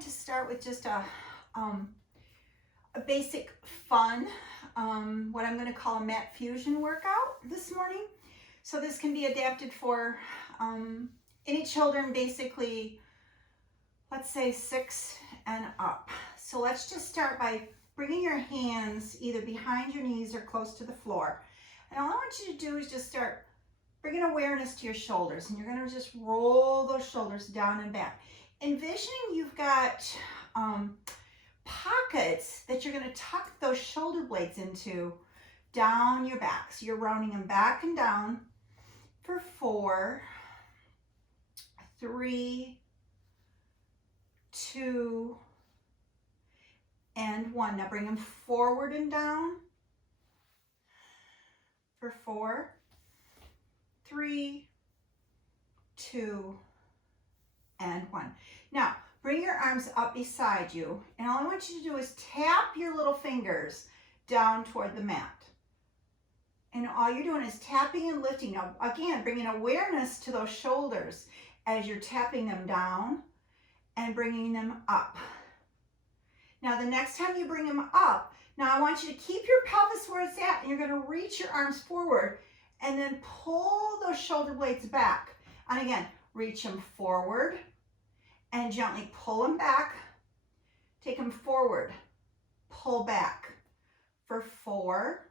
going to start with just a basic fun, what I'm going to call a mat fusion workout this morning. So this can be adapted for any children, basically, let's say 6 and up. So let's just start by bringing your hands either behind your knees or close to the floor. And all I want you to do is just start bringing awareness to your shoulders, and you're going to just roll those shoulders down and back. Envisioning you've got pockets that you're going to tuck those shoulder blades into down your back. So you're rounding them back and down for 4, 3, 2, and 1. Now bring them forward and down for 4, 3, 2, and 1. Now, bring your arms up beside you, and all I want you to do is tap your little fingers down toward the mat. And all you're doing is tapping and lifting. Now, again, bringing awareness to those shoulders as you're tapping them down and bringing them up. Now, the next time you bring them up, now I want you to keep your pelvis where it's at, and you're going to reach your arms forward and then pull those shoulder blades back. And again, reach them forward and gently pull them back. Take them forward, pull back for 4,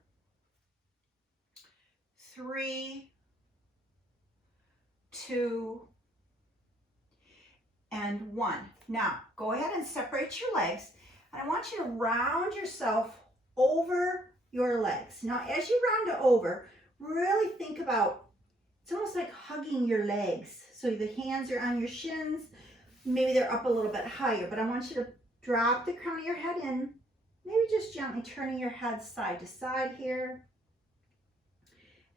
3, 2, and 1. Now, go ahead and separate your legs. And I want you to round yourself over your legs. Now, as you round it over, really think about, it's almost like hugging your legs. So the hands are on your shins. Maybe they're up a little bit higher, but I want you to drop the crown of your head in. Maybe just gently turning your head side to side here.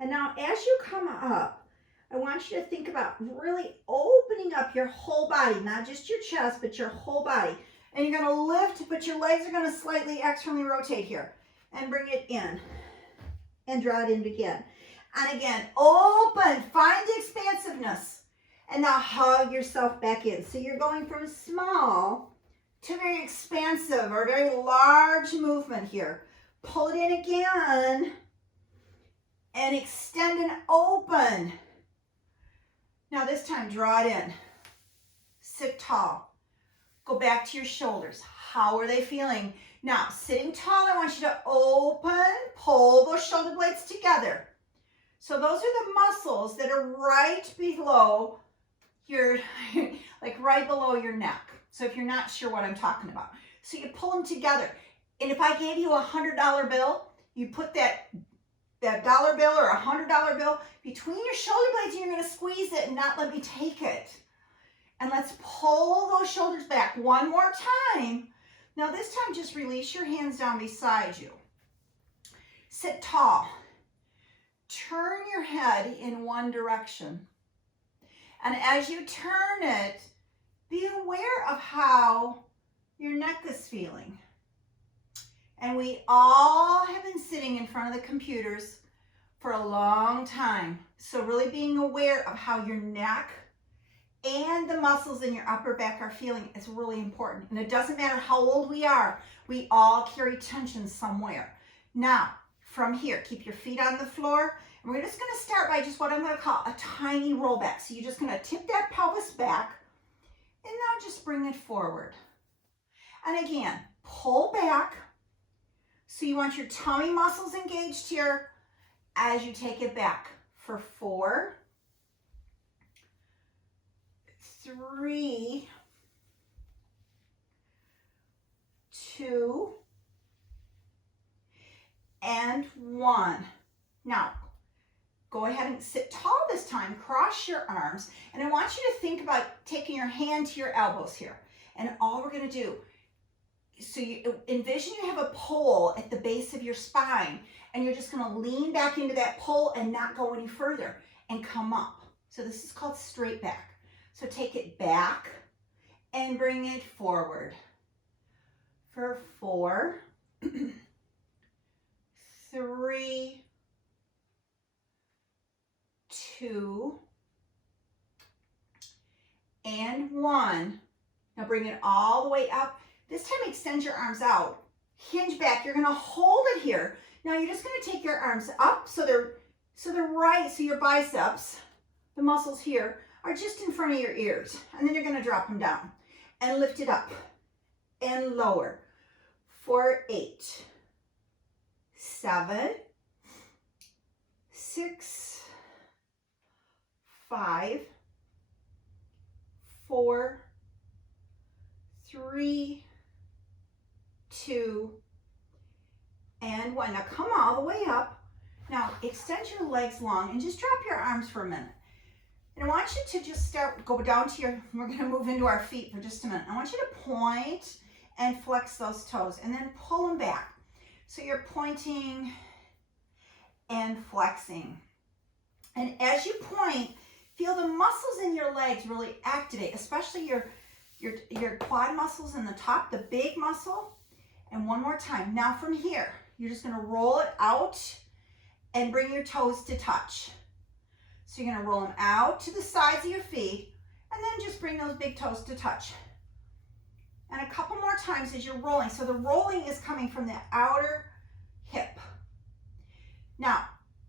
And now as you come up, I want you to think about really opening up your whole body, not just your chest, but your whole body. And you're going to lift, but your legs are going to slightly externally rotate here. And bring it in. And draw it in again. And again, open. Find the expansiveness. And now hug yourself back in. So you're going from small to very expansive or very large movement here. Pull it in again. And extend and open. Now this time, draw it in. Sit tall. Go back to your shoulders. How are they feeling? Now, sitting tall, I want you to open, pull those shoulder blades together. So those are the muscles that are right below your, like right below your neck. So if you're not sure what I'm talking about. So you pull them together. And if I gave you a $100 bill, you put that dollar bill or $100 bill between your shoulder blades, and you're going to squeeze it and not let me take it. And let's pull those shoulders back one more time. Now this time, just release your hands down beside you. Sit tall. Turn your head in one direction. And as you turn it, be aware of how your neck is feeling. And we all have been sitting in front of the computers for a long time. So really being aware of how your neck and the muscles in your upper back are feeling is really important. And it doesn't matter how old we are, we all carry tension somewhere. Now, from here, keep your feet on the floor. And we're just gonna start by just what I'm gonna call a tiny rollback. So you're just gonna tip that pelvis back and now just bring it forward. And again, pull back. So you want your tummy muscles engaged here as you take it back for 4, 3, 2, and 1. Now, go ahead and sit tall this time. Cross your arms. And I want you to think about taking your hand to your elbows here. And all we're going to do, so you envision you have a pole at the base of your spine. And you're just going to lean back into that pole and not go any further and come up. So this is called straight back. So take it back and bring it forward for 4, 3, 2, and 1. Now bring it all the way up. This time extend your arms out. Hinge back. You're going to hold it here. Now you're just going to take your arms up so they're right, so your biceps, the muscles here, are just in front of your ears. And then you're going to drop them down and lift it up and lower for 8, 7, 6, 5, 4, 3, 2, and 1. Now come all the way up. Now extend your legs long and just drop your arms for a minute. And I want you to just go down to your, we're going to move into our feet for just a minute. I want you to point and flex those toes and then pull them back. So you're pointing and flexing. And as you point, feel the muscles in your legs really activate, especially your quad muscles in the top, the big muscle. And one more time. Now from here, you're just going to roll it out and bring your toes to touch. So you're going to roll them out to the sides of your feet and then just bring those big toes to touch. And a couple more times as you're rolling. So the rolling is coming from the outer hip. Now,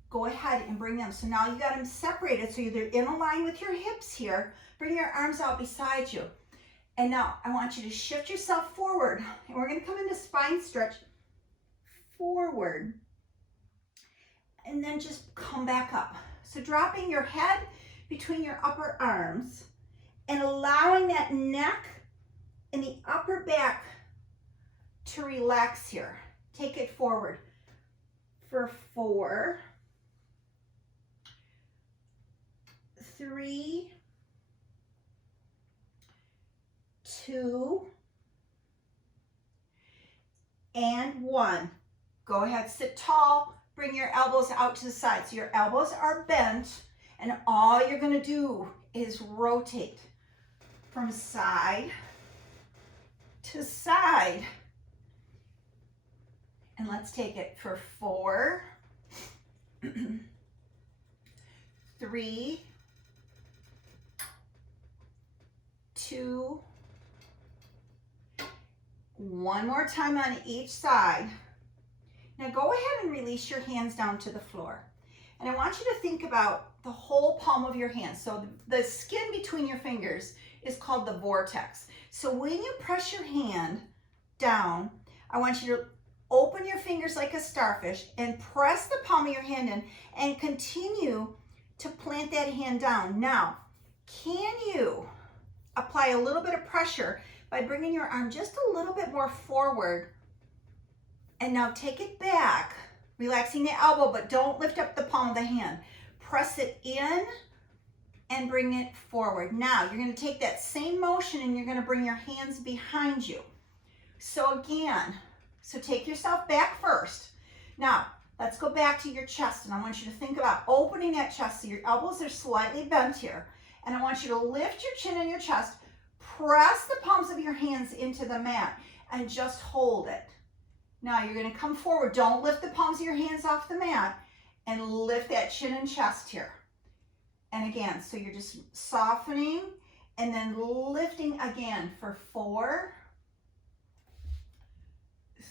go ahead and bring them. So now you got them separated. So they're in a line with your hips here. Bring your arms out beside you. And now I want you to shift yourself forward. And we're going to come into spine stretch forward. And then just come back up. So dropping your head between your upper arms and allowing that neck and the upper back to relax here. Take it forward for 4, 3, 2, and 1. Go ahead, sit tall. Bring your elbows out to the side. So your elbows are bent, and all you're going to do is rotate from side to side. And let's take it for 4, 3, 2, one more time on each side. Now go ahead and release your hands down to the floor. And I want you to think about the whole palm of your hand. So the skin between your fingers is called the vortex. So when you press your hand down, I want you to open your fingers like a starfish and press the palm of your hand in and continue to plant that hand down. Now, can you apply a little bit of pressure by bringing your arm just a little bit more forward? And now take it back, relaxing the elbow, but don't lift up the palm of the hand. Press it in and bring it forward. Now you're going to take that same motion and you're going to bring your hands behind you. So again, so take yourself back first. Now let's go back to your chest, and I want you to think about opening that chest so your elbows are slightly bent here. And I want you to lift your chin and your chest, press the palms of your hands into the mat, and just hold it. Now you're going to come forward. Don't lift the palms of your hands off the mat, and lift that chin and chest here. And again, so you're just softening and then lifting again for 4,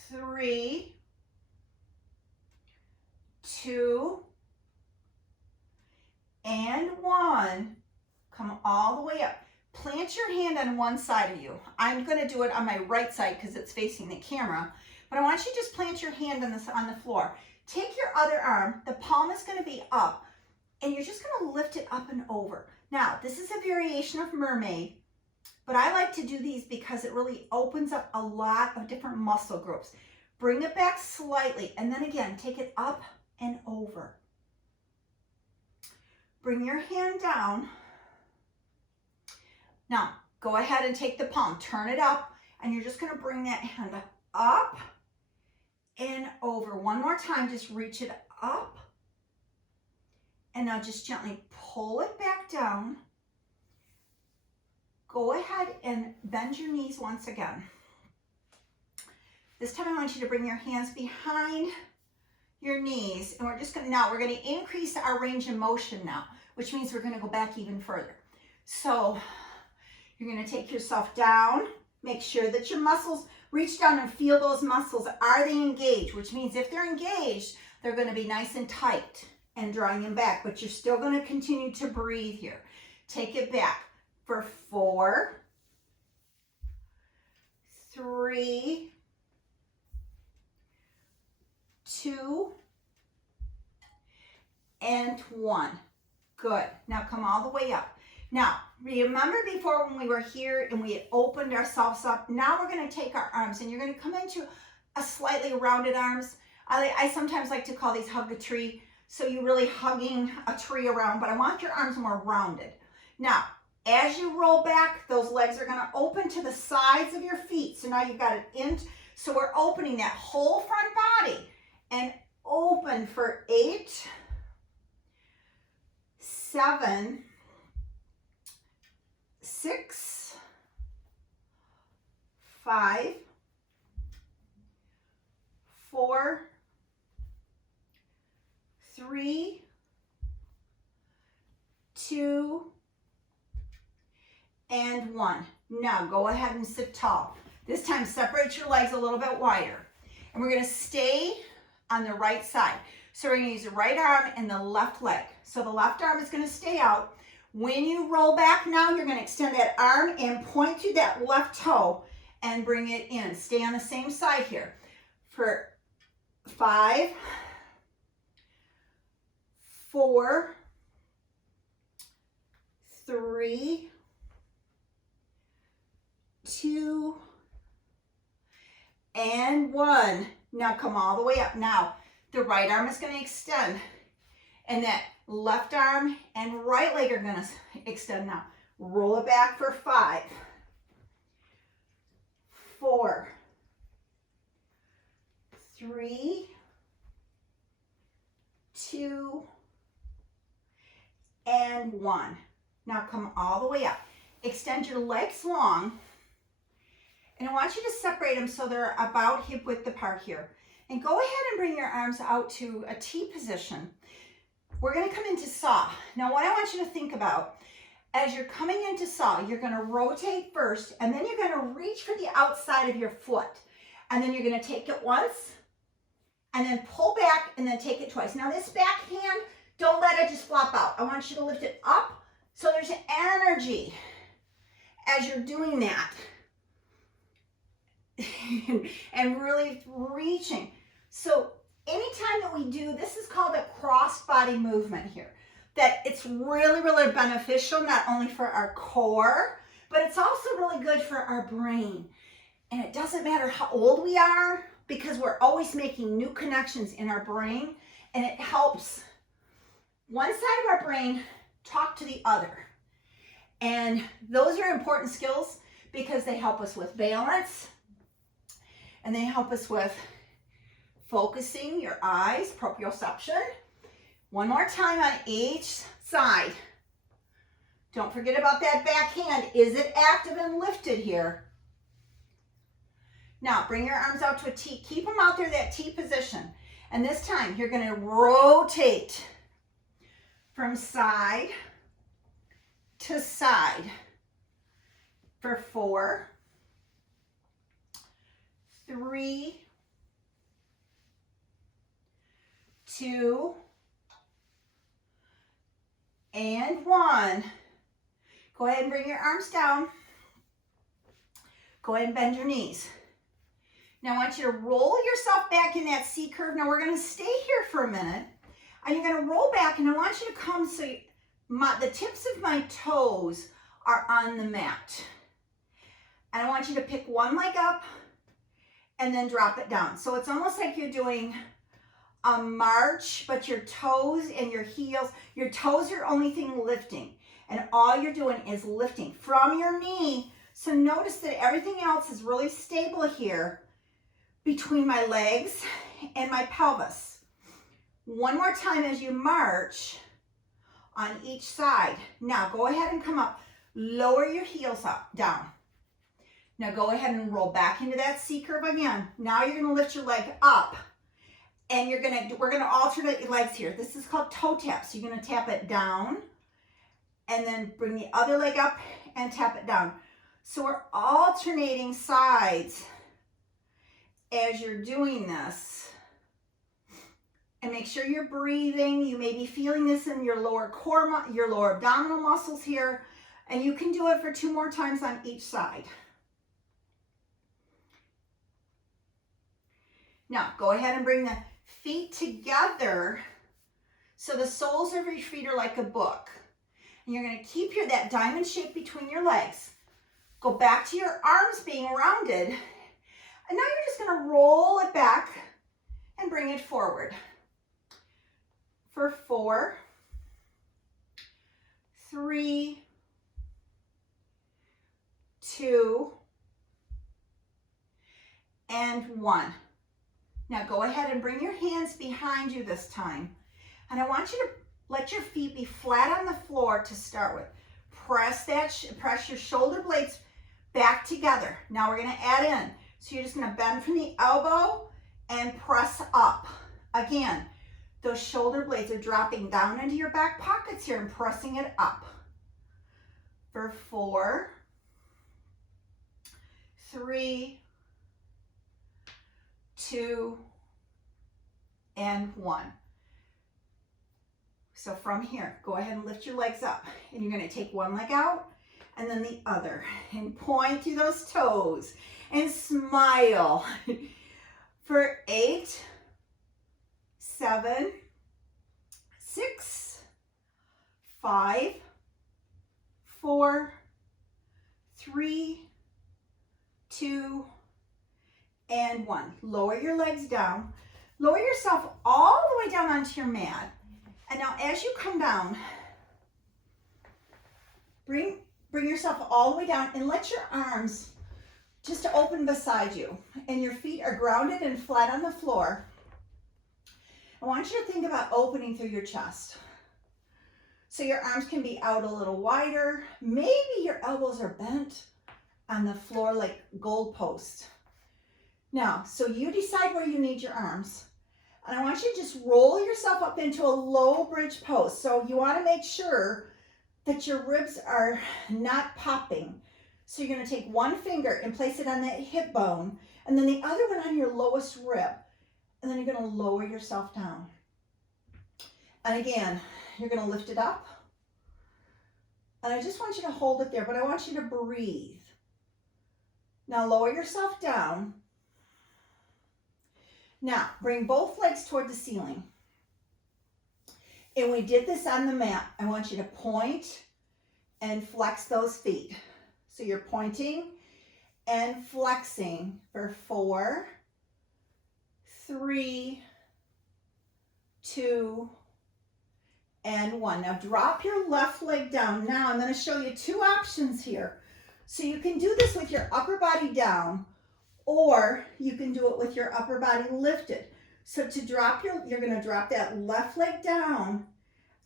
3, 2, and 1. Come all the way up. Plant your hand on one side of you. I'm going to do it on my right side because it's facing the camera. But I want you to just plant your hand on the floor. Take your other arm, the palm is going to be up, and you're just going to lift it up and over. Now, this is a variation of mermaid, but I like to do these because it really opens up a lot of different muscle groups. Bring it back slightly, and then again, take it up and over. Bring your hand down. Now, go ahead and take the palm, turn it up, and you're just going to bring that hand up and over. One more time, just reach it up. And now just gently pull it back down. Go ahead and bend your knees once again. This time I want you to bring your hands behind your knees, and we're going to increase our range of motion now, which means we're going to go back even further. So You're going to take yourself down. Make sure that your muscles reach down and feel those muscles. Are they engaged? Which means if they're engaged, they're going to be nice and tight and drawing them back. But you're still going to continue to breathe here. Take it back for 4, 3, 2, and 1. Good. Now come all the way up. Now, remember before when we were here and we had opened ourselves up? Now we're going to take our arms and you're going to come into a slightly rounded arms. I sometimes like to call these hug a tree. So you're really hugging a tree around, but I want your arms more rounded. Now, as you roll back, those legs are going to open to the sides of your feet. So now you've got it in. So we're opening that whole front body and open for 8, 7, 6, 5, 4, 3, 2, and 1. Now go ahead and sit tall. This time separate your legs a little bit wider. And we're going to stay on the right side. So we're going to use the right arm and the left leg. So the left arm is going to stay out. When you roll back now, you're going to extend that arm and point to that left toe and bring it in. Stay on the same side here for 5, 4, 3, 2, and 1. Now come all the way up. Now the right arm is going to extend and that left arm and right leg are going to extend now. Roll it back for 5, 4, 3, 2, and 1. Now come all the way up. Extend your legs long. And I want you to separate them so they're about hip width apart here. And go ahead and bring your arms out to a T position. We're going to come into saw. Now what I want you to think about, as you're coming into saw, you're going to rotate first, and then you're going to reach for the outside of your foot. And then you're going to take it once, and then pull back, and then take it twice. Now this back hand, don't let it just flop out. I want you to lift it up so there's an energy as you're doing that. And really reaching. So anytime that we do, this is called a cross body movement here, that it's really, really beneficial, not only for our core, but it's also really good for our brain. And it doesn't matter how old we are, because we're always making new connections in our brain, and it helps one side of our brain talk to the other. And those are important skills because they help us with balance, and they help us with focusing your eyes, proprioception. One more time on each side. Don't forget about that back hand. Is it active and lifted here? Now, bring your arms out to a T. Keep them out there, that T position. And this time, you're going to rotate from side to side for 4, 3, 2, and 1. Go ahead and bring your arms down. Go ahead and bend your knees. Now I want you to roll yourself back in that C curve. Now we're going to stay here for a minute. And you're going to roll back, and I want you to come so the tips of my toes are on the mat. And I want you to pick one leg up and then drop it down. So it's almost like you're doing a march, but your toes and your heels, your toes are the only thing lifting. And all you're doing is lifting from your knee. So notice that everything else is really stable here between my legs and my pelvis. One more time as you march on each side. Now go ahead and come up. Lower your heels up, down. Now go ahead and roll back into that C curve again. Now you're going to lift your leg up. And we're going to alternate your legs here. This is called toe taps. You're going to tap it down and then bring the other leg up and tap it down. So we're alternating sides as you're doing this. And make sure you're breathing. You may be feeling this in your lower core, your lower abdominal muscles here. And you can do it for 2 more times on each side. Now, go ahead and bring the feet together so the soles of your feet are like a book. And you're going to keep that diamond shape between your legs. Go back to your arms being rounded. And now you're just going to roll it back and bring it forward. For 4, 3, 2, and 1. Now go ahead and bring your hands behind you this time. And I want you to let your feet be flat on the floor to start with. Press your shoulder blades back together. Now we're going to add in. So you're just going to bend from the elbow and press up. Again, those shoulder blades are dropping down into your back pockets here and pressing it up. For 4, 3, 2, and 1. So from here, go ahead and lift your legs up. And you're going to take one leg out and then the other. And point to those toes and smile. For 8, 7, 6, 5, 4, 3, 2, and 1. Lower your legs down. Lower yourself all the way down onto your mat. And now as you come down, bring yourself all the way down and let your arms just open beside you. And your feet are grounded and flat on the floor. I want you to think about opening through your chest. So your arms can be out a little wider. Maybe your elbows are bent on the floor like goalposts. Now, so you decide where you need your arms. And I want you to just roll yourself up into a low bridge pose. So you want to make sure that your ribs are not popping. So you're going to take one finger and place it on that hip bone, and then the other one on your lowest rib. And then you're going to lower yourself down. And again, you're going to lift it up. And I just want you to hold it there, but I want you to breathe. Now lower yourself down. Now bring both legs toward the ceiling. And we did this on the mat. I want you to point and flex those feet. So you're pointing and flexing for 4, 3, 2, and 1. Now drop your left leg down. Now I'm going to show you 2 options here. So you can do this with your upper body down, or you can do it with your upper body lifted. So to drop you're going to drop that left leg down,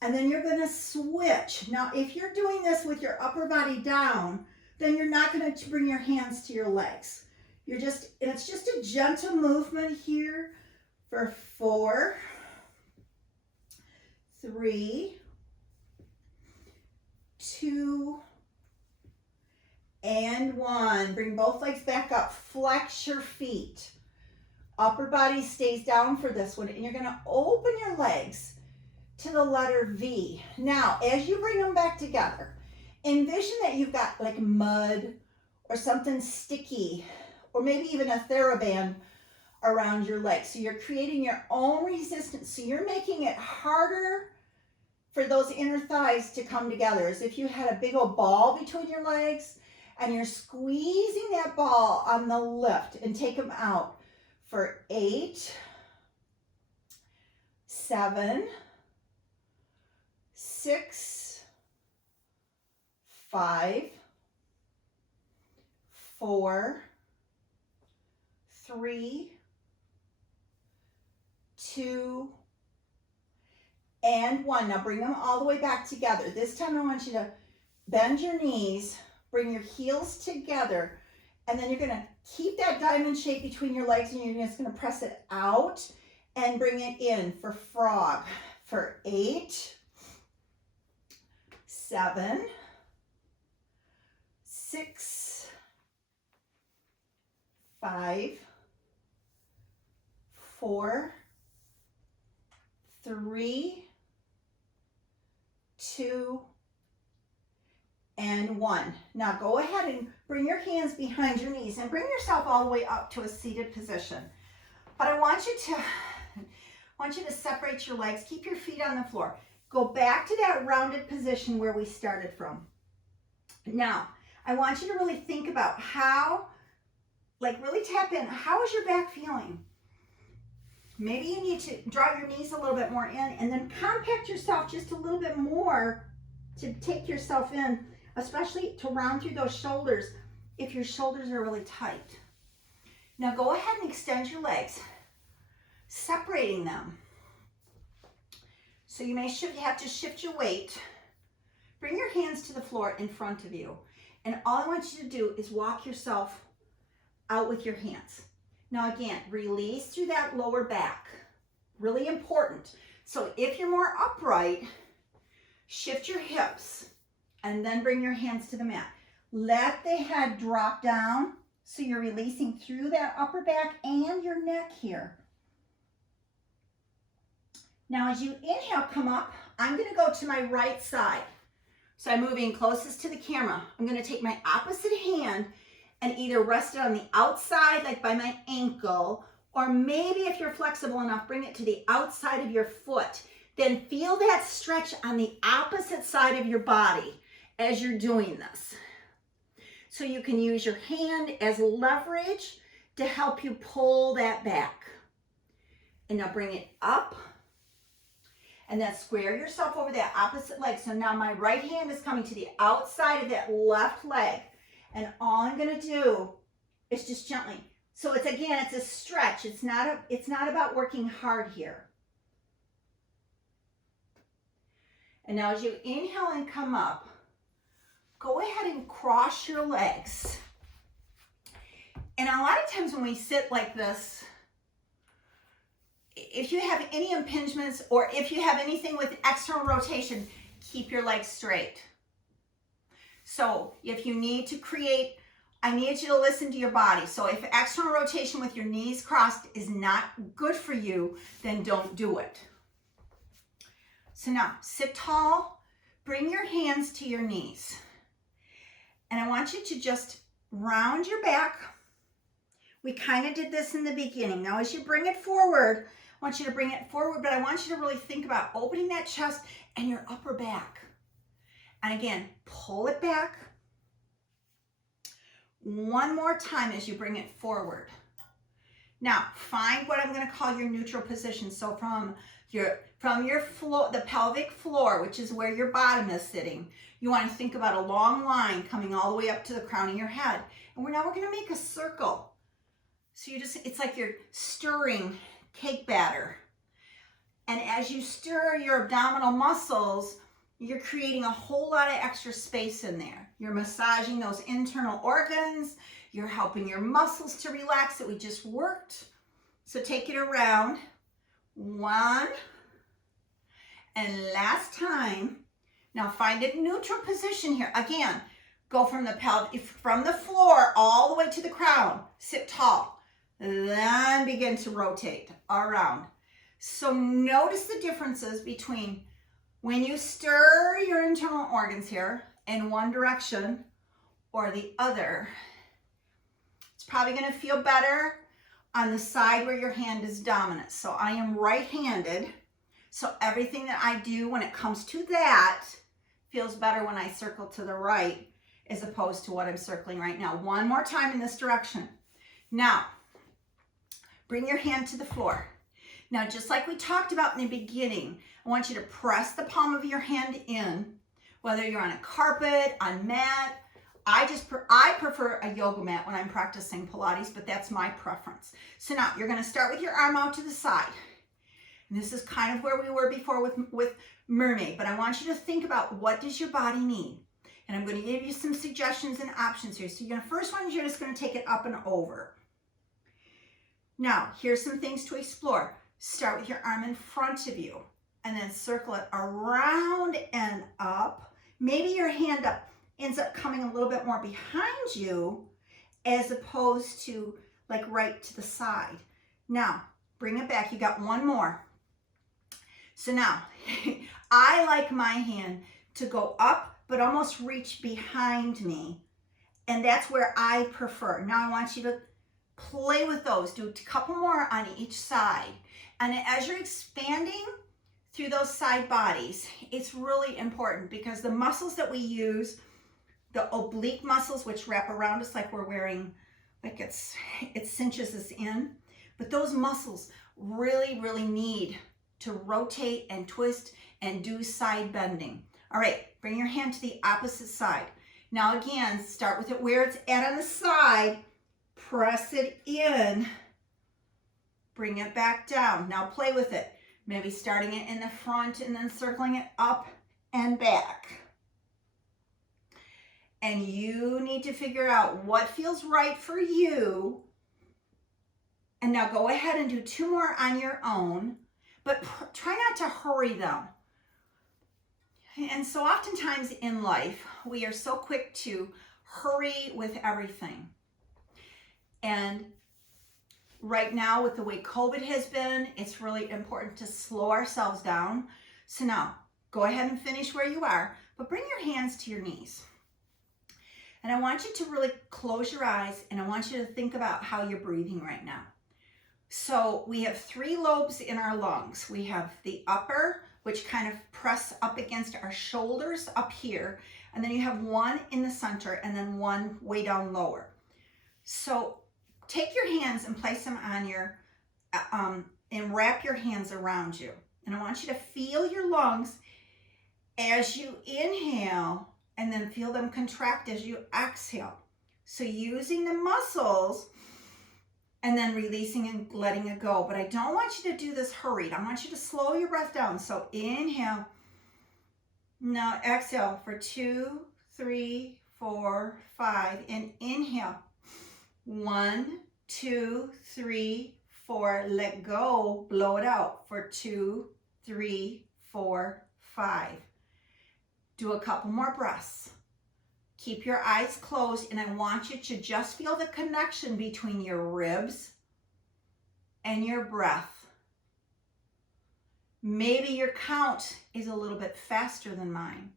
and then you're going to switch. Now if you're doing this with your upper body down, then you're not going to bring your hands to your legs. And it's just a gentle movement here for 4, 3, 2, and 1. Bring both legs back up. Flex your feet. Upper body stays down for this one. And you're going to open your legs to the letter V. Now, as you bring them back together, envision that you've got like mud or something sticky, or maybe even a TheraBand around your legs. So you're creating your own resistance. So you're making it harder for those inner thighs to come together, as if you had a big old ball between your legs and you're squeezing that ball on the lift, and take them out for 8, 7, 6, 5, 4, 3, 2, and 1. Now bring them all the way back together. This time I want you to bend your knees, bring your heels together, and then you're going to keep that diamond shape between your legs, and you're just going to press it out and bring it in for frog for 8, 7, 6, 5, 4, 3, 2, and 1. Now go ahead and bring your hands behind your knees and bring yourself all the way up to a seated position. But I want you to separate your legs, keep your feet on the floor. Go back to that rounded position where we started from. Now, I want you to really think about how, really tap in, how is your back feeling? Maybe you need to draw your knees a little bit more in and then compact yourself just a little bit more to take yourself in, especially to round through those shoulders if your shoulders are really tight. Now go ahead and extend your legs, separating them. So you have to shift your weight. Bring your hands to the floor in front of you. And all I want you to do is walk yourself out with your hands. Now again, release through that lower back. Really important. So if you're more upright, shift your hips and then bring your hands to the mat. Let the head drop down so you're releasing through that upper back and your neck here. Now as you inhale, come up, I'm going to go to my right side. So I'm moving closest to the camera. I'm going to take my opposite hand and either rest it on the outside, like by my ankle, or maybe if you're flexible enough, bring it to the outside of your foot. Then feel that stretch on the opposite side of your body as you're doing this. So you can use your hand as leverage to help you pull that back. And now bring it up. And then square yourself over that opposite leg. So now my right hand is coming to the outside of that left leg. And all I'm going to do is just gently. So it's a stretch. It's not about working hard here. And now as you inhale and come up, go ahead and cross your legs. And a lot of times when we sit like this, if you have any impingements or if you have anything with external rotation, keep your legs straight. So if you need to create, I need you to listen to your body. So if external rotation with your knees crossed is not good for you, then don't do it. So now sit tall, bring your hands to your knees. And I want you to just round your back. We kind of did this in the beginning. Now as you bring it forward, I want you to bring it forward, but I want you to really think about opening that chest and your upper back. And again, pull it back. One more time as you bring it forward. Now, find what I'm going to call your neutral position. So from your floor, the pelvic floor, which is where your bottom is sitting, you want to think about a long line coming all the way up to the crown of your head. And we're going to make a circle. So it's like you're stirring cake batter. And as you stir your abdominal muscles, you're creating a whole lot of extra space in there. You're massaging those internal organs. You're helping your muscles to relax that we just worked. So take it around. 1. And last time. Now find a neutral position here. Again, go from the floor all the way to the crown. Sit tall. Then begin to rotate around. So notice the differences between when you stir your internal organs here in one direction or the other. It's probably going to feel better on the side where your hand is dominant. So I am right-handed. So everything that I do when it comes to that feels better when I circle to the right as opposed to what I'm circling right now. One more time in this direction. Now, bring your hand to the floor. Now, just like we talked about in the beginning, I want you to press the palm of your hand in, whether you're on a carpet, on mat. I prefer a yoga mat when I'm practicing Pilates, but that's my preference. So now you're going to start with your arm out to the side. And this is kind of where we were before with mermaid, but I want you to think about what does your body need. And I'm going to give you some suggestions and options here. So first one is you're just going to take it up and over. Now, here's some things to explore. Start with your arm in front of you and then circle it around and up. maybe your hand up ends up coming a little bit more behind you as opposed to like right to the side. Now, bring it back. You got one more. So now, I like my hand to go up, but almost reach behind me. And that's where I prefer. Now I want you to play with those. Do a couple more on each side. And as you're expanding through those side bodies, it's really important because the muscles that we use, the oblique muscles, which wrap around us like we're wearing, like it cinches us in. But those muscles really, really need to rotate and twist and do side bending. All right, bring your hand to the opposite side. Now again, start with it where it's at on the side. Press it in. Bring it back down. Now play with it. Maybe starting it in the front and then circling it up and back. And you need to figure out what feels right for you. And now go ahead and do two more on your own, but try not to hurry them. And so oftentimes in life, we are so quick to hurry with everything. And right now, with the way COVID has been, it's really important to slow ourselves down. So now, go ahead and finish where you are, but bring your hands to your knees. And I want you to really close your eyes, and I want you to think about how you're breathing right now. So we have three lobes in our lungs. We have the upper, which kind of press up against our shoulders up here. And then you have one in the center and then one way down lower. So take your hands and place them on your, and wrap your hands around you. And I want you to feel your lungs as you inhale and then feel them contract as you exhale. So using the muscles and then releasing and letting it go. But I don't want you to do this hurried. I want you to slow your breath down. So inhale. Now exhale for 2, 3, 4, 5. And inhale. 1, 2, 3, 4. Let go. Blow it out for 2, 3, 4, 5. Do a couple more breaths. Keep your eyes closed, and I want you to just feel the connection between your ribs and your breath. Maybe your count is a little bit faster than mine.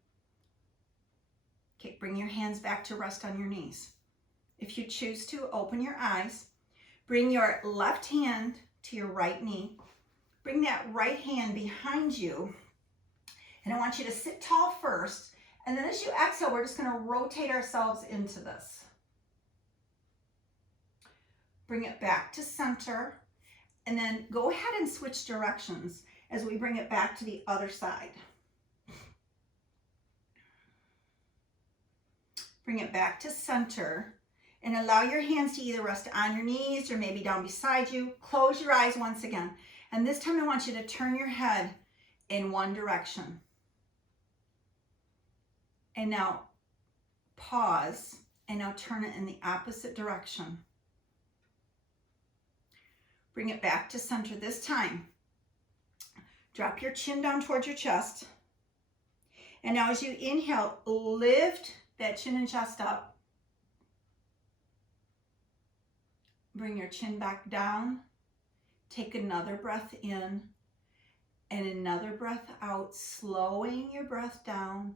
Okay, bring your hands back to rest on your knees. If you choose to, open your eyes. Bring your left hand to your right knee. Bring that right hand behind you. And I want you to sit tall first. And then as you exhale, we're just going to rotate ourselves into this. Bring it back to center. And then go ahead and switch directions as we bring it back to the other side. Bring it back to center. And allow your hands to either rest on your knees or maybe down beside you. Close your eyes once again. And this time I want you to turn your head in one direction. And now pause, and now turn it in the opposite direction. Bring it back to center this time. Drop your chin down towards your chest. And now as you inhale, lift that chin and chest up. Bring your chin back down. Take another breath in and another breath out, slowing your breath down.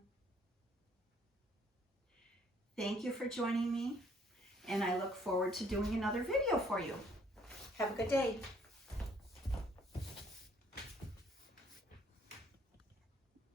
Thank you for joining me, and I look forward to doing another video for you. Have a good day.